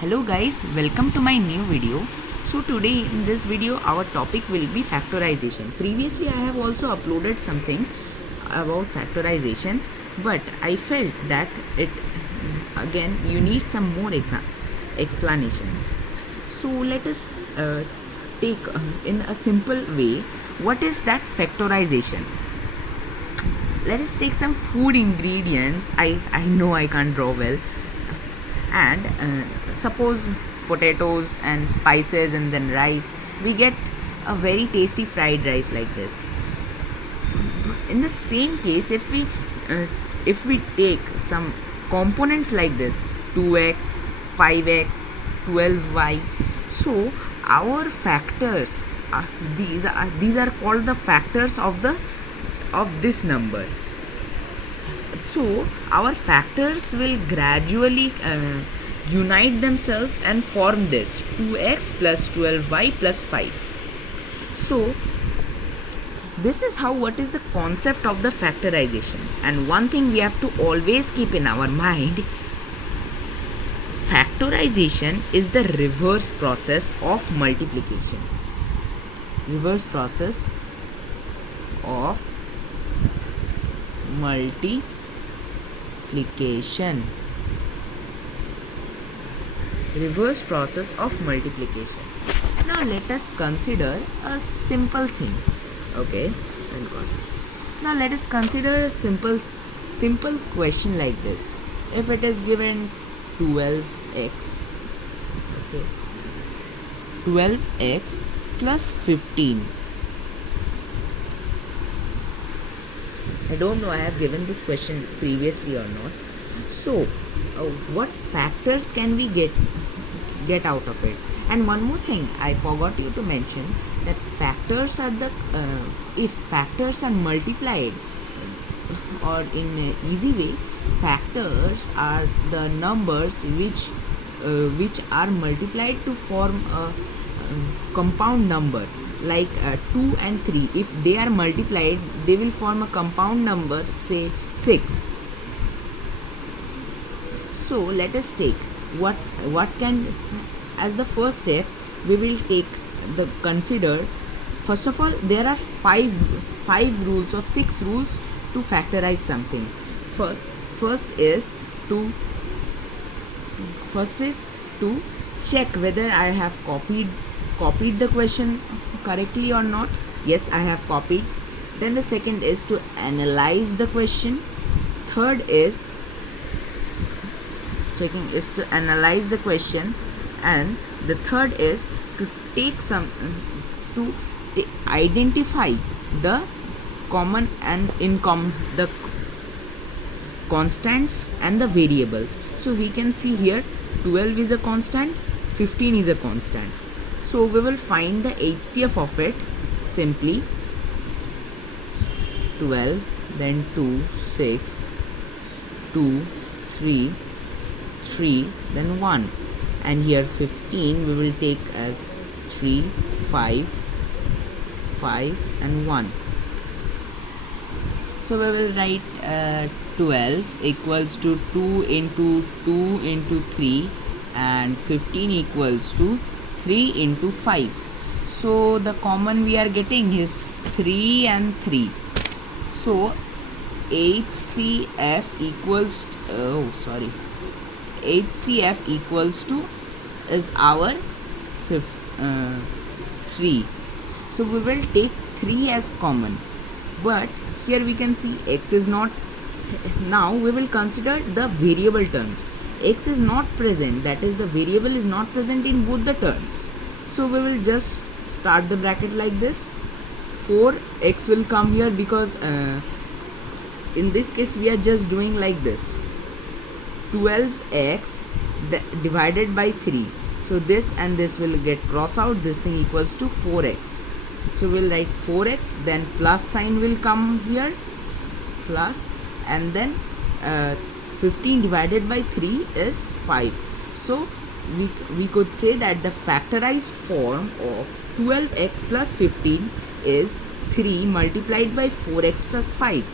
Hello guys, welcome to my new video. So today in this video our topic will be factorization. Previously I have also uploaded something about factorization, but I felt that it again you need some more explanations. So let us take in a simple way what is that factorization. Let us take some food ingredients. I know I can't draw well, and suppose potatoes and spices and then rice, we get a very tasty fried rice like this. In the same case, if we take some components like this, 2x, 5x, 12y, so our factors these are called the factors of this number. So our factors will gradually unite themselves and form this 2x plus 12y plus 5. So this is what is the concept of the factorization. And one thing we have to always keep in our mind, factorization is the reverse process of multiplication. Reverse process of multiplication. Reverse process of multiplication. Now let us consider a simple thing. Okay, now let us consider a simple question like this. If it is given 12x, okay, 12x plus 15. I don't know I have given this question previously or not. So what factors can we get out of it? And one more thing I forgot you to mention, that factors are the if factors are multiplied, or in a easy way, factors are the numbers which are multiplied to form a compound number, like 2 and 3. If they are multiplied, they will form a compound number, say 6. So let us take what can, as the first step we will take the consider. First of all, there are five rules or 6 rules to factorize something. First is to check whether I have copied the question correctly or not. Yes, I have copied. Then the second is to analyze the question. Third is to analyze the question, and the third is to take identify the common and the constants and the variables. So we can see here 12 is a constant, 15 is a constant. So we will find the HCF of it. Simply 12, then 2, 6, 2, 3, 3, then 1. And here 15 we will take as 3, 5, 5 and 1. So we will write 12 equals to 2 into 3, and 15 equals to 3 into 5. So the common we are getting is 3 and 3. So HCF equals HCF equals to is our 3. So we will take 3 as common, but here we can see x is not. Now we will consider the variable terms. X is not present, that is the variable is not present in both the terms. So we will just start the bracket like this. 4x will come here because in this case we are just doing like this, 12x divided by 3. So this and this will get cross out, this thing equals to 4x. So we'll write 4x, then plus sign will come here, plus, and then 15 divided by 3 is 5. So we could say that the factorized form of 12x plus 15 is 3 multiplied by 4x plus 5.